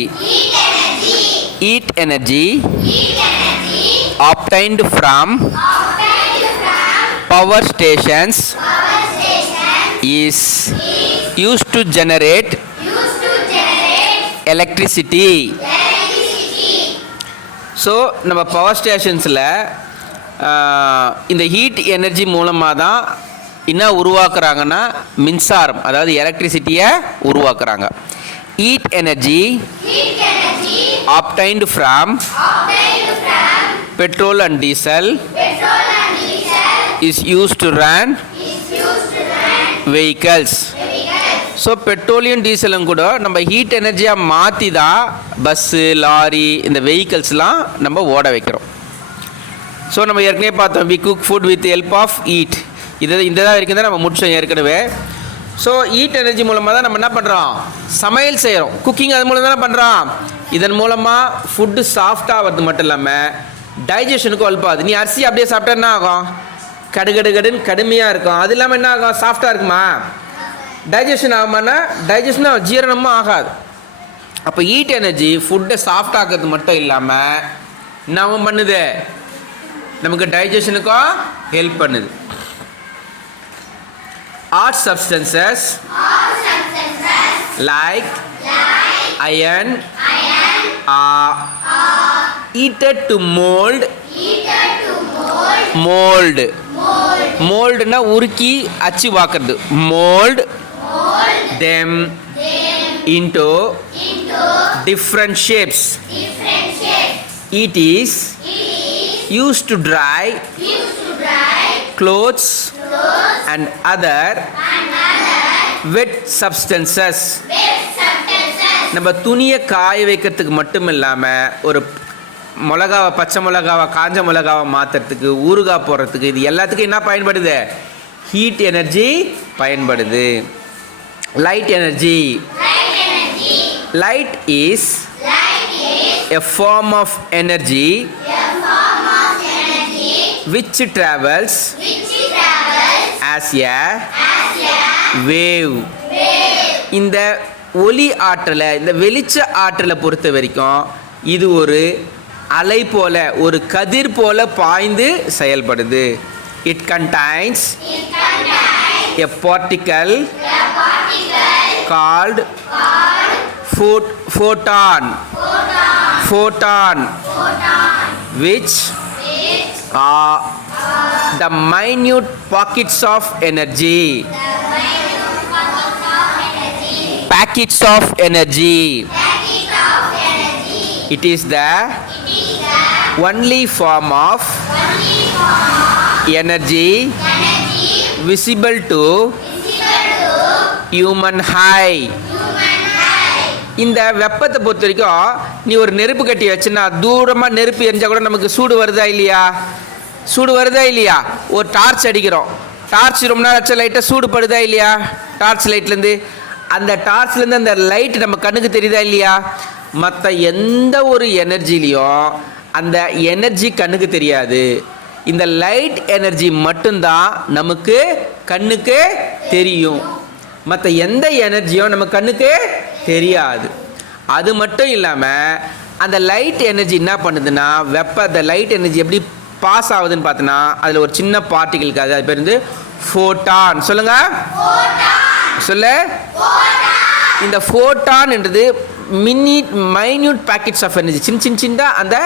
Heat energy obtained from power stations is used to generate electricity. So நம்ம power ஸ்டேஷன்ஸில் இந்த heat energy மூலமாக தான் என்ன உருவாக்குறாங்கன்னா மின்சாரம், அதாவது எலக்ட்ரிசிட்டியை உருவாக்குறாங்க. Heat energy obtained from petrol and diesel is used to run vehicles. So petroleum டீசலும் கூட நம்ம ஹீட் எனர்ஜியாக மாற்றி தான் பஸ்ஸு, லாரி, இந்த வெஹிக்கல்ஸ்லாம் நம்ம ஓட வைக்கிறோம். ஸோ நம்ம ஏற்கனவே பார்த்தோம், we cook food with help of heat. இந்த தான் வரைக்கும் தான் நம்ம முடிச்சோம் ஏற்கனவே. ஸோ ஹீட் எனர்ஜி மூலமாக தான் நம்ம என்ன பண்ணுறோம், சமையல் செய்கிறோம். குக்கிங் அது மூலம் தானே பண்ணுறோம். இதன் மூலமாக ஃபுட்டு சாஃப்டாக ஆகிறது மட்டும் இல்லாமல் டைஜஷனுக்கும் ஹெல்ப் ஆகுது. நீ அரிசி அப்படியே சாப்பிட்டா என்ன ஆகும், கடுன்னு கடுமையாக இருக்கும். அது இல்லாமல் என்ன ஆகும், சாஃப்டாக இருக்குமா, டைஜஷன் ஆகுமானா டைஜஷனாக ஜீரணமும் ஆகாது. அப்போ ஹீட் எனர்ஜி ஃபுட்டை சாஃப்ட் ஆகிறது மட்டும் இல்லாமல் என்ன பண்ணுது, நமக்கு டைஜஷனுக்கும் ஹெல்ப் பண்ணுது. Hard substances like iron are heated to mold. Moldனா உருக்கி அச்சு வாக்குறது. Mold them into different shapes. It is used to dry clothes and other wet substances. நம்ம துணியை காய வைக்கிறதுக்கு மட்டும் இல்லாமல் ஒரு மிளகாவை, பச்சை மிளகாவை, காஞ்ச மிளகாவை மாற்றுறதுக்கு, ஊறுகாய் போடுறதுக்கு, இது எல்லாத்துக்கும் என்ன பயன்படுது, ஹீட் எனர்ஜி பயன்படுது. Light energy. Light is a form of energy which travels as a wave. இந்த ஒளி ஆற்றலை, இந்த வெளிச்ச ஆற்றலை பொறுத்த வரைக்கும் இது ஒரு அலை போல, ஒரு கதிர் போல பாய்ந்து செயல்படுது. It contains a particle called photon, which are the minute pockets of energy. Packets of energy. It is the only form of energy visible to human eye. இந்த வெப்பத்தை பொறுத்த வரைக்கும் நீ ஒரு நெருப்பு கட்டி வச்சுன்னா தூரமாக நெருப்பு எரிஞ்சால் கூட நமக்கு சூடு வருதா இல்லையா, சூடு வருதா இல்லையா. ஒரு டார்ச் அடிக்கிறோம், டார்ச் ரொம்ப நேரம் வச்ச லைட்டாக சூடு படுதா இல்லையா, டார்ச் லைட்லேருந்து. அந்த டார்ச்லேருந்து அந்த லைட் நம்ம கண்ணுக்கு தெரியுதா இல்லையா. மற்ற எந்த ஒரு எனர்ஜிலையும் அந்த எனர்ஜி கண்ணுக்கு தெரியாது. இந்த லைட் எனர்ஜி மட்டும்தான் நமக்கு கண்ணுக்கு தெரியும். மற்ற எந்த எனர்ஜியும் நம்ம கண்ணுக்கு தெரியாது. அது மட்டும் இல்லாமல் அந்த லைட் எனர்ஜி என்ன பண்ணுதுன்னா அந்த லைட் எனர்ஜி எப்படி பாஸ் ஆகுதுன்னு பார்த்தோன்னா அதில் ஒரு சின்ன பார்ட்டிகிள் இருக்காது, அது பேர் வந்து ஃபோட்டான். சொல்லுங்க, சொல்லு. இந்த ஃபோட்டான் என்றது மைன்யூட் பேக்கெட்ஸ் ஆஃப் எனர்ஜி, சின்ன அந்த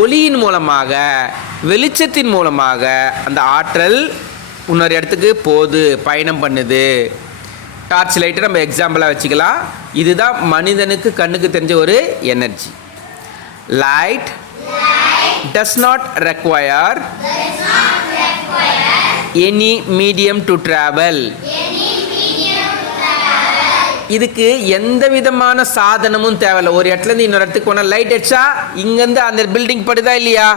ஒளியின் மூலமாக வெளிச்சத்தின் மூலமாக அந்த ஆற்றல் இன்னொரு இடத்துக்கு போகுது, பயணம் பண்ணுது. டார்ச் லைட்டை நம்ம எக்ஸாம்பிளாக வச்சுக்கலாம். இதுதான் மனிதனுக்கு கண்ணுக்கு தெரிஞ்ச ஒரு energy. Light does not require any medium to travel. இதுக்கு எந்த விதமான சாதனமும் தேவையில்லை. ஒரு இடத்துலேருந்து இன்னொரு இடத்துக்கு போனால் லைட் அடிச்சா இங்கேருந்து அந்த பில்டிங் படுதா இல்லையா?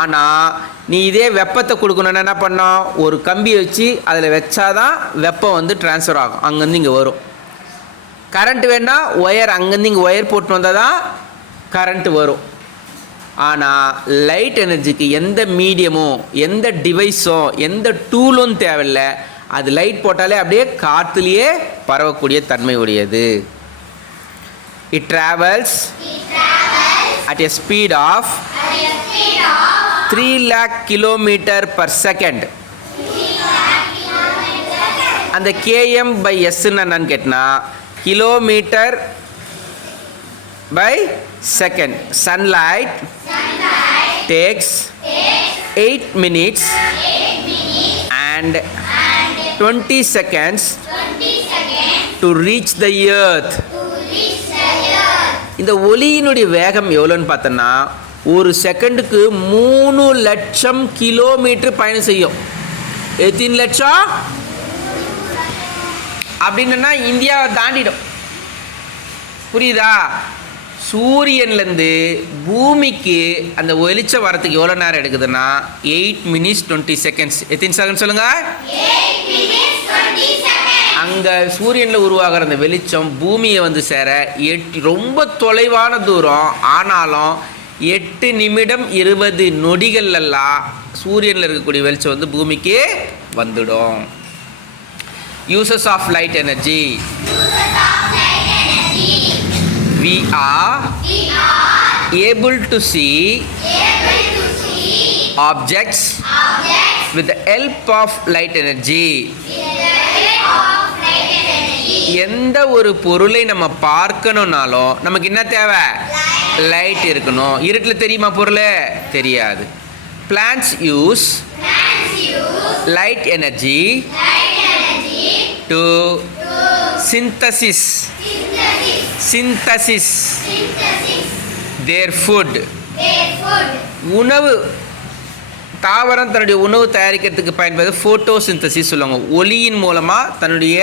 ஆனால் நீ இதே வெப்பத்தை கொடுக்கணுன்னா என்ன பண்ணோம்? ஒரு கம்பி வச்சு அதில் வச்சாதான் வெப்பம் வந்து டிரான்ஸ்ஃபர் ஆகும், அங்கேருந்து இங்கே வரும். கரண்ட் வேணா ஒயர் அங்கேருந்து இங்கே ஒயர் போட்டு வந்தால் தான் கரண்ட்டு வரும். ஆனால் லைட் எனர்ஜிக்கு எந்த மீடியமும் எந்த டிவைஸும் எந்த டூலும் தேவையில்லை. அது லைட் போட்டாலே அப்படியே காற்றுலேயே பரவக்கூடிய தன்மை உடையது. It travels at a speed of 3 lakh kilometer per second. அந்த km by s என்னன்னு கேட்டினா kilometre by second. Sunlight takes 8 minutes and 20 seconds to reach the earth. இந்த ஒளியினுடைய வேகம் எவ்வளோன்னு பார்த்தோன்னா ஒரு செகண்டுக்கு 3 லட்சம் கிலோமீட்டர் பயணம் செய்யும். எத்தனை லட்சம் அப்படின்னா இந்தியாவை தாண்டிடும். புரியுதா? சூரியன்லேருந்து பூமிக்கு அந்த வெளிச்சம் வரத்துக்கு எவ்வளோ நேரம் எடுக்குதுன்னா 8 minutes 20 seconds. எத்தனை செகண்ட் சொல்லுங்க? அங்கே சூரியனில் உருவாகிற அந்த வெளிச்சம் பூமியை வந்து சேர ரொம்ப தொலைவான தூரம். ஆனாலும் 8 நிமிடம் 20 நொடிகள்லாம் சூரியனில் இருக்கக்கூடிய வெளிச்சம் வந்து பூமிக்கு வந்துடும். Uses of light energy. We are able to see objects with the help of light energy. எந்த ஒரு பொருளை நம்ம பார்க்கணும்னாலும் நமக்கு என்ன தேவை? லைட் இருக்கணும். இருட்டில் தெரியுமா பொருள்? தெரியாது. Plants use light energy to synthesis their food. உணவு தாவரம் தன்னுடைய உணவு தயாரிக்கிறதுக்கு பயன்படுது ஃபோட்டோசிந்தசிஸ் சொல்லுவாங்க. ஒளியின் மூலமாக தன்னுடைய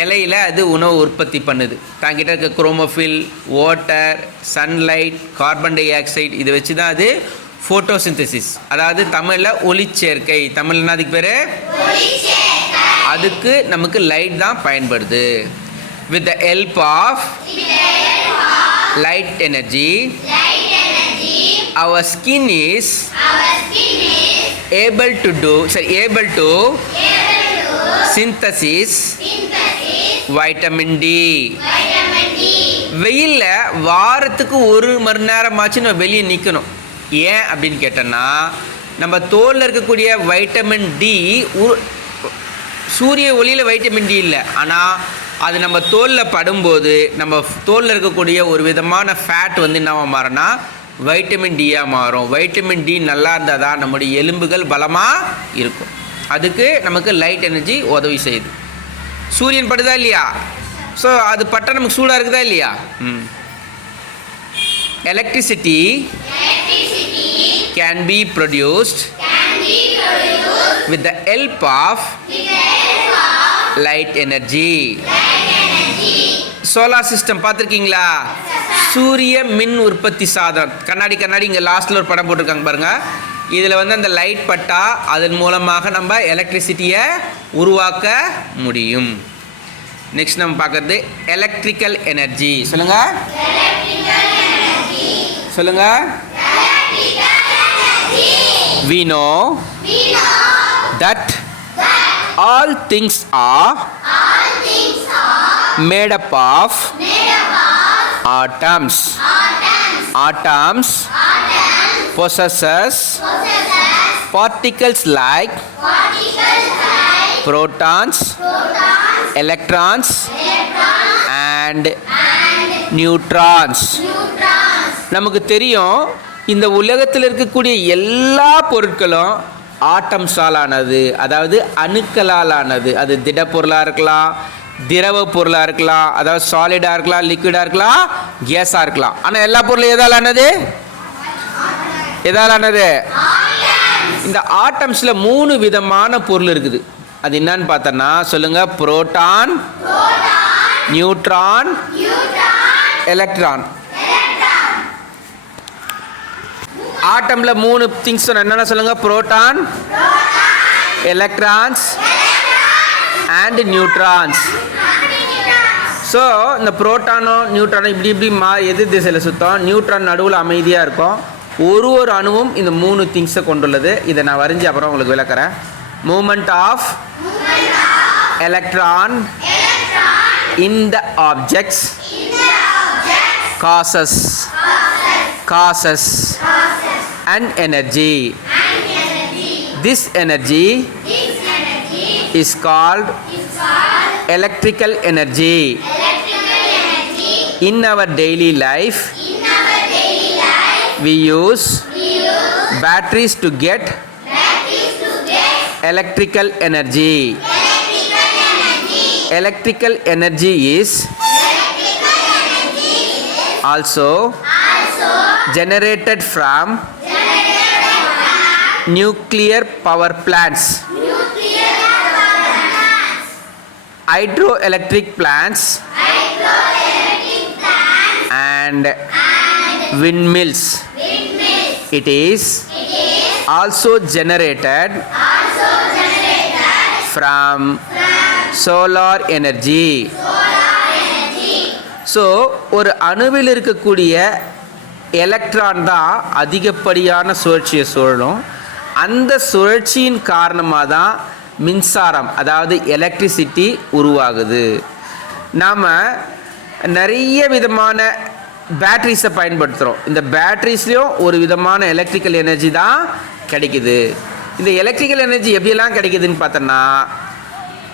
இலையில் அது உணவு உற்பத்தி பண்ணுது. தாங்கிட்ட இருக்க chlorophyll, water, sunlight, carbon dioxide இதை வச்சு தான் அது ஃபோட்டோசிந்தசிஸ். அதாவது தமிழில் ஒளிச்சேர்க்கை. தமிழ்னா அதுக்கு பேர், அதுக்கு நமக்கு லைட் தான் பயன்படுது. With the help of light energy, our skin is able to synthesis vitamin D. வெயிலில் வாரத்துக்கு 1 மணி நேரமாச்சு நம்ம வெளியே நிற்கணும். ஏன் அப்படின்னு கேட்டோன்னா நம்ம தோலில் இருக்கக்கூடிய வைட்டமின் டி, சூரிய ஒளியில் வைட்டமின் டி இல்லை, ஆனால் அது நம்ம தோலில் படும்போது நம்ம தோலில் இருக்கக்கூடிய ஒரு விதமான ஃபேட் வந்து என்னவா மாறும்னா வைட்டமின் டியாக மாறும். வைட்டமின் டி நல்லா இருந்தால் தான் நம்முடைய எலும்புகள் பலமாக இருக்கும். அதுக்கு நமக்கு லைட் எனர்ஜி உதவி செய்யுது. சூரியன் படுதா இல்லையா? ஸோ அது பட்டால் நமக்கு சூடாக இருக்குதா இல்லையா? Electricity can be produced with the help of light energy. Solar system பார்த்துருக்கீங்களா? சூரிய மின் உற்பத்தி சாதனம். கண்ணாடி இங்கே லாஸ்ட்டில் ஒரு படம் போட்டிருக்காங்க பாருங்கள். இதில் வந்து அந்த லைட் பட்டால் அதன் மூலமாக நம்ம எலக்ட்ரிசிட்டியை உருவாக்க முடியும். நெக்ஸ்ட் நம்ம பார்க்கறது எலக்ட்ரிக்கல் எனர்ஜி. சொல்லுங்க சொல்லுங்க. We know that all things are made up of atoms. Atoms possesses particles like protons, electrons and neutrons. நமக்கு தெரியும் இந்த உலகத்தில் இருக்கக்கூடிய எல்லா பொருட்களும் ஆட்டம்ஸால் ஆனது, அதாவது அணுக்களால் ஆனது. அது திடப்பொருளாக இருக்கலாம், திரவ பொருளாக இருக்கலாம், அதாவது சாலிடாக இருக்கலாம், லிக்விடாக இருக்கலாம், கேஸாக இருக்கலாம். ஆனால் எல்லா பொருளும் எதால் ஆனது? எதால் ஆனது? இந்த ஆட்டம்ஸில் 3 விதமான பொருள் இருக்குது. அது என்னன்னு பார்த்தோன்னா சொல்லுங்க. Proton, neutron, electron. ஆட்டம்ல 3 திங்ஸ் என்னென்ன சொல்லுங்க. Proton, electrons and neutrons. So இந்த புரோட்டானோ நியூட்ரானோ இப்படி எதிர் திசையில் சுத்தம். நியூட்ரான் நடுவில் அமைதியாக இருக்கும். ஒரு அணுவும் இந்த 3 திங்ஸை கொண்டுள்ளது. இதை நான் வரைஞ்சி அப்புறம் உங்களுக்கு விளக்குறேன். Movement of electron in the objects causes an energy. This energy is called electrical energy. In our daily life we use batteries to get electrical energy. Electrical energy is also generated from nuclear power plants, hydroelectric plants and windmills. It is also generated from solar energy. So ஒரு அணுவில் இருக்கக்கூடிய electron தான் அதிகப்படியான சுழற்சியை சுழலும். அந்த சுழற்சியின் காரணமாக தான் மின்சாரம், அதாவது எலக்ட்ரிசிட்டி உருவாகுது. நாம் நிறைய விதமான பேட்ரிஸை பயன்படுத்துகிறோம். இந்த பேட்ரிஸ்லேயும் ஒரு விதமான எலக்ட்ரிக்கல் எனர்ஜி தான் கிடைக்குது. இந்த எலக்ட்ரிக்கல் எனர்ஜி எப்படியெல்லாம் கிடைக்குதுன்னு பார்த்தோன்னா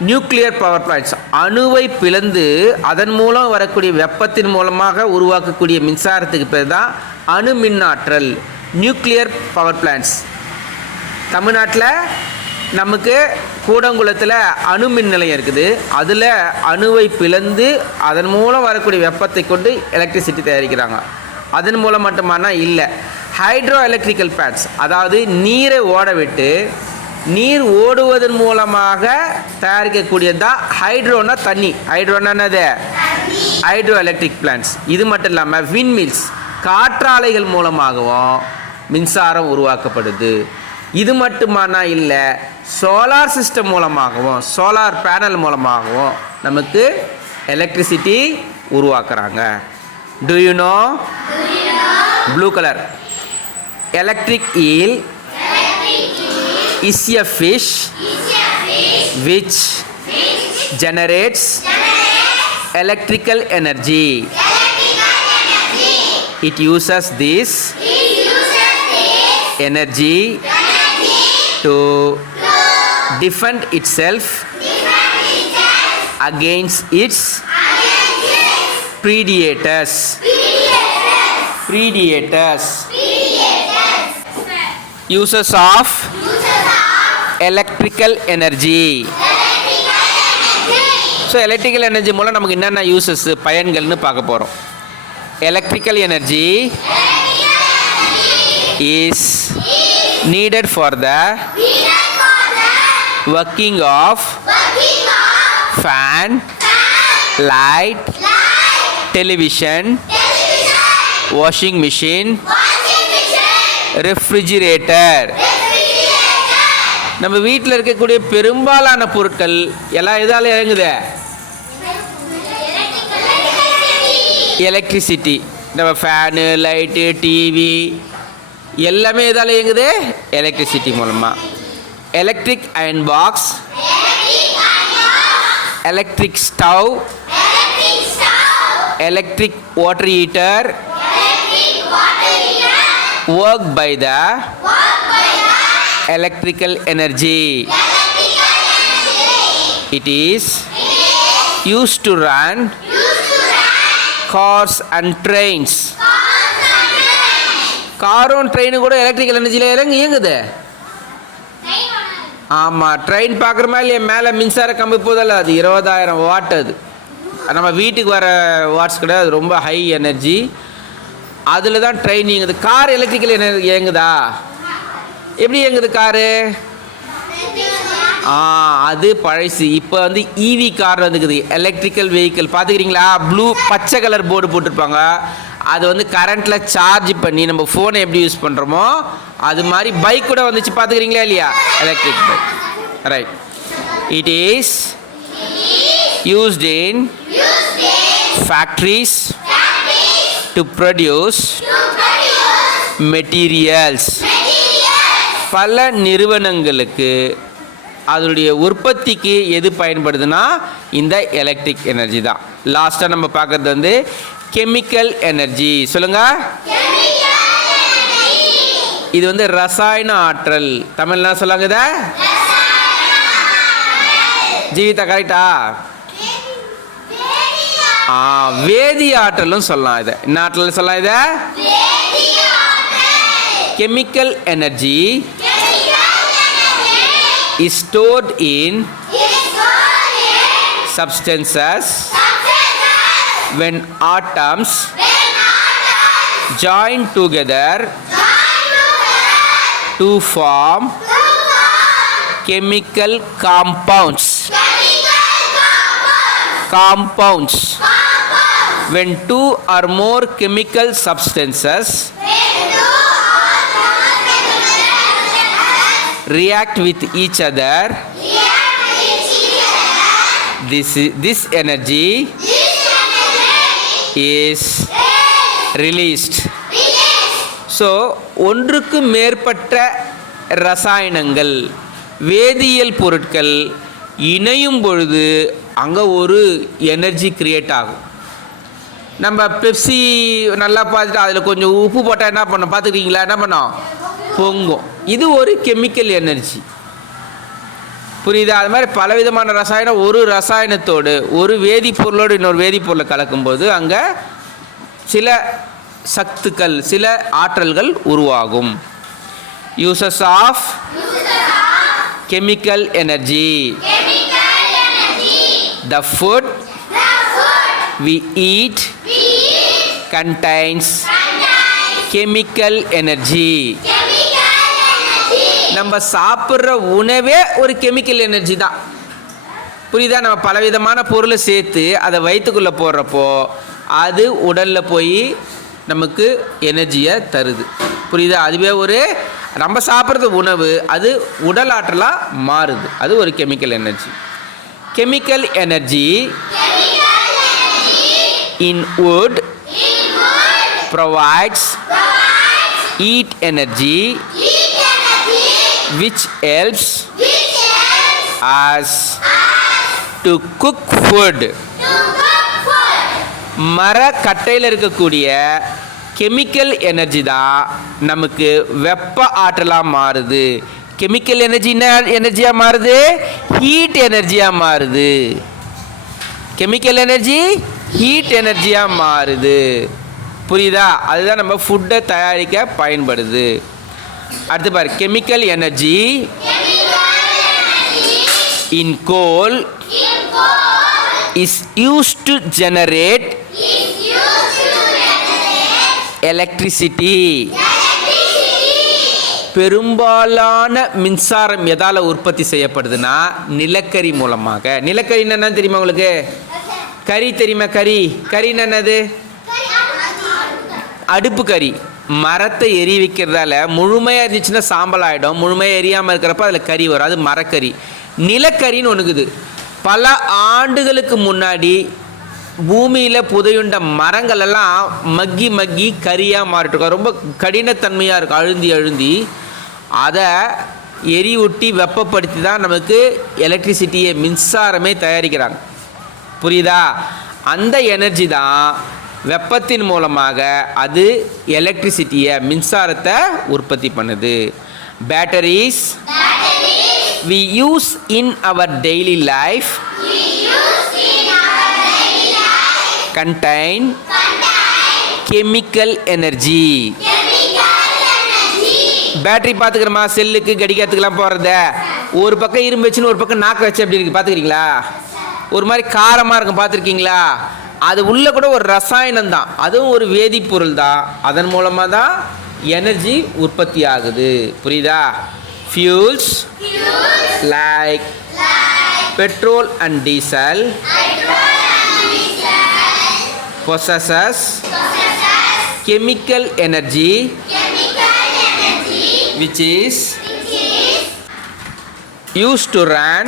நியூக்ளியர் பவர் பிளான்ட்ஸ், அணுவை பிளந்து அதன் மூலம் வரக்கூடிய வெப்பத்தின் மூலமாக உருவாக்கக்கூடிய மின்சாரத்துக்கு பேர் தான் அணு மின்னாற்றல், நியூக்ளியர் பவர் பிளான்ட்ஸ். தமிழ்நாட்டில் நமக்கு கூடங்குளத்தில் அணு மின் நிலையம் இருக்குது. அதில் அணுவை பிளந்து அதன் மூலம் வரக்கூடிய வெப்பத்தை கொண்டு எலக்ட்ரிசிட்டி தயாரிக்கிறாங்க. அதன் மூலம் மட்டுமானா இல்லை, ஹைட்ரோ எலக்ட்ரிக்கல் பிளான்ட்ஸ், அதாவது நீரை ஓட விட்டு நீர் ஓடுவதன் மூலமாக தயாரிக்கக்கூடியது தான் ஹைட்ரோனா தண்ணி. ஹைட்ரோனா என்னது? Hydro electric plants. இது மட்டும் இல்லாமல் விண்மில்ஸ், காற்றாலைகள் மூலமாகவும் மின்சாரம் உருவாக்கப்படுது. இது மட்டுமானா இல்லை, சோலார் சிஸ்டம் மூலமாகவும் சோலார் பேனல் மூலமாகவும் நமக்கு எலக்ட்ரிசிட்டி உருவாக்குறாங்க. To you no? Blue colour electric eel is a fish which generates electrical energy. It uses this energy to defend itself against its predators. Uses of electrical energy. So electrical energy மூலம் நமக்கு என்னென்ன uses, பயன்கள்னு பார்க்க போகிறோம். Electrical energy is needed for the working of fan, light, television, washing machine, refrigerator. நம்ம வீட்டில் இருக்கக்கூடிய பெரும்பாலான பொருட்கள் எல்லாம் எதால் இயங்குது? எலக்ட்ரிசிட்டி. நம்ம ஃபேனு, லைட்டு, டிவி எல்லாமே எதால் இயங்குது? எலக்ட்ரிசிட்டி மூலமாக. Electric iron box, electric stove, electric water heater work by the electrical energy. It is used to run cars and trains. காரும் ட்ரெயினும் கூட எலக்ட்ரிக்கல் எனர்ஜியில் இயங்குது. ஆமாம், ட்ரெயின் பார்க்குறோமா இல்லையா? மேலே மின்சார கம்பி போதில்ல, அது 20,000 வாட். அது நம்ம வீட்டுக்கு வர வாட்ஸ் கிடையாது, அது ரொம்ப ஹை எனர்ஜி. அதில் தான் ட்ரெயின் இயங்குது. கார் எலக்ட்ரிக்கல் எனர்ஜி இயங்குதா? எப்படி இயங்குது காரு? அது பழசு. இப்போ வந்து இவி கார் வந்துக்குது, எலக்ட்ரிக்கல் வெஹிக்கிள். பார்த்துக்கிறீங்களா? ப்ளூ பச்சை கலர் போர்டு போட்டிருப்பாங்க. அது வந்து கரண்ட்டில் சார்ஜ் பண்ணி நம்ம ஃபோனை எப்படி யூஸ் பண்ணுறோமோ அது மாதிரி பைக் கூட வந்துச்சு. பார்த்துக்கிறீங்களா இல்லையா? Electric bike. Right. It is used in factories to produce materials. பல நிறுவனங்களுக்கு அதனுடைய உற்பத்திக்கு எது பயன்படுதுன்னா இந்த எலக்ட்ரிக் எனர்ஜி தான். லாஸ்ட்டாக நம்ம பார்க்குறது வந்து கெமிக்கல் எனர்ஜி. சொல்லுங்க. இது வந்து ரசாயன ஆற்றல். தமிழ் என்ன சொல்லாங்க இதை? ஜீவிதா கரெக்டா? வேதி ஆற்றலும் சொல்லலாம். இதை என்ன ஆற்றல் சொல்லலாம்? இதை chemical energy is stored in substances when atoms join together to form chemical compounds. When two or more chemical substances react with each other, this energy is released. So ஒன்றுக்கு மேற்பட்ட ரசாயனங்கள், வேதியியல் பொருட்கள் இணையும் பொழுது அங்கே ஒரு எனர்ஜி கிரியேட் ஆகும். நம்ம பெப்சி நல்லா பார்த்துட்டு அதில் கொஞ்சம் உப்பு போட்டால் என்ன பண்ணோம்? பார்த்துக்கிட்டீங்களா? என்ன பண்ணோம்? பொங்கும். இது ஒரு கெமிக்கல் எனர்ஜி. புரியுதா? அது மாதிரி பலவிதமான ரசாயனம் ஒரு ரசாயனத்தோடு ஒரு வேதிப்பொருளோடு இன்னொரு வேதிப்பொருளை கலக்கும்போது அங்கே சில சத்துக்கள், சில ஆற்றல்கள் உருவாகும். Uses of chemical energy. The food we eat contains chemical energy. நம்ம சாப்பிட்ற உணவே ஒரு கெமிக்கல் எனர்ஜி தான். புரியுதா? நம்ம பலவிதமான பொருளை சேர்த்து அதை வயிற்றுக்குள்ளே போடுறப்போ அது உடலில் போய் நமக்கு எனர்ஜியை தருது. புரியுதா? அதுவே ஒரு நம்ம சாப்பிட்றது உணவு, அது உடல் ஆற்றலாக மாறுது. அது ஒரு chemical energy. Chemical energy in wood provides heat energy which helps us to cook food. மரக்கட்டையில் இருக்கக்கூடிய கெமிக்கல் எனர்ஜி தான் நமக்கு வெப்ப ஆற்றலாக மாறுது. கெமிக்கல் எனர்ஜி என்ன எனர்ஜியாக மாறுது? ஹீட் எனர்ஜியாக மாறுது. கெமிக்கல் எனர்ஜி ஹீட் எனர்ஜியாக மாறுது. புரியுதா? அதுதான் நம்ம ஃபுட்டை தயாரிக்க பயன்படுது. அடுத்து பாரு, chemical energy in goal is used to generate electricity. பெரும்பாலான மின்சாரம் எதால் உற்பத்தி செய்யப்படுதுன்னா நிலக்கரி மூலமாக. நிலக்கரி என்னன்னு தெரியுமா உங்களுக்கு? கறி தெரியுமா? கறின்னு என்னது? அடுப்பு கறி. மரத்தை எரி வைக்கிறதால முழுமையாக இருந்துச்சுன்னா சாம்பல் ஆகிடும், முழுமையாக எரியாமல் இருக்கிறப்ப அதில் கறி வரும். அது மரக்கறி. நிலக்கரின்னு ஒன்றுக்குது. பல ஆண்டுகளுக்கு முன்னாடி பூமியில் புதையுண்ட மரங்கள் எல்லாம் மக்கி மக்கி கரியாக மாறிட்டுருக்கோம். ரொம்ப கடினத்தன்மையாக இருக்கும், அழுந்தி அழுந்தி. அதை எரியூட்டி வெப்பப்படுத்தி தான் நமக்கு எலக்ட்ரிசிட்டியை, மின்சாரமே தயாரிக்கிறாங்க. புரியுதா? அந்த எனர்ஜி தான் வெப்பத்தின் மூலமாக அது எலக்ட்ரிசிட்டியை, மின்சாரத்தை உற்பத்தி பண்ணுது. Batteries we use in our daily life contain chemical energy. Battery பார்த்துக்கிறோமா? செல்லுக்கு கடிகாரத்துக்கெல்லாம் போகிறத ஒரு பக்கம் இரும்பு வச்சுன்னு ஒரு பக்கம் நாக்கு வச்சு அப்படி இருக்கு, பார்த்துக்கிறீங்களா? ஒரு மாதிரி காரமாக இருக்கும், பார்த்துருக்கீங்களா? அது உள்ள கூட ஒரு ரசாயனம் தான், அதுவும் ஒரு வேதிப்பொருள் தான். அதன் மூலமாக தான் எனர்ஜி உற்பத்தி ஆகுது. புரியுதா? Fuels like petrol and diesel possesses chemical energy which is used to run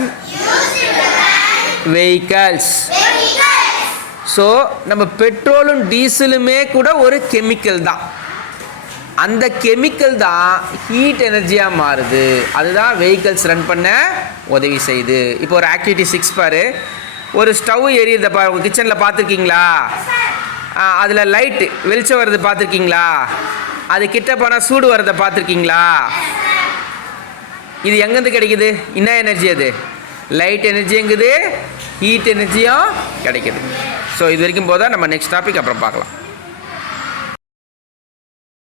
vehicles. So நம்ம பெட்ரோலும் டீசலுமே கூட ஒரு கெமிக்கல் தான். அந்த கெமிக்கல் தான் ஹீட் எனர்ஜியாக மாறுது. அதுதான் வெஹிக்கல்ஸ் ரன் பண்ண உதவி செய்யுது. இப்போ ஒரு ஆக்டிவிட்டி 6 பாரு. ஒரு ஸ்டவ் எரியுறத பாரு. உங்கள் கிச்சனில் பார்த்துருக்கீங்களா? அதில் லைட்டு வெளிச்சம் வர்றது பார்த்துருக்கீங்களா? அது கிட்ட போனால் சூடு வர்றதை பார்த்துருக்கீங்களா? இது எங்கேருந்து கிடைக்குது? என்ன எனர்ஜி அது? லைட் எனர்ஜி எங்குது, ஹீட் எனர்ஜியும் கிடைக்குது. ஸோ இது வரைக்கும் போதா. நம்ம நெக்ஸ்ட் டாபிக் அப்புறம் பார்க்கலாம்.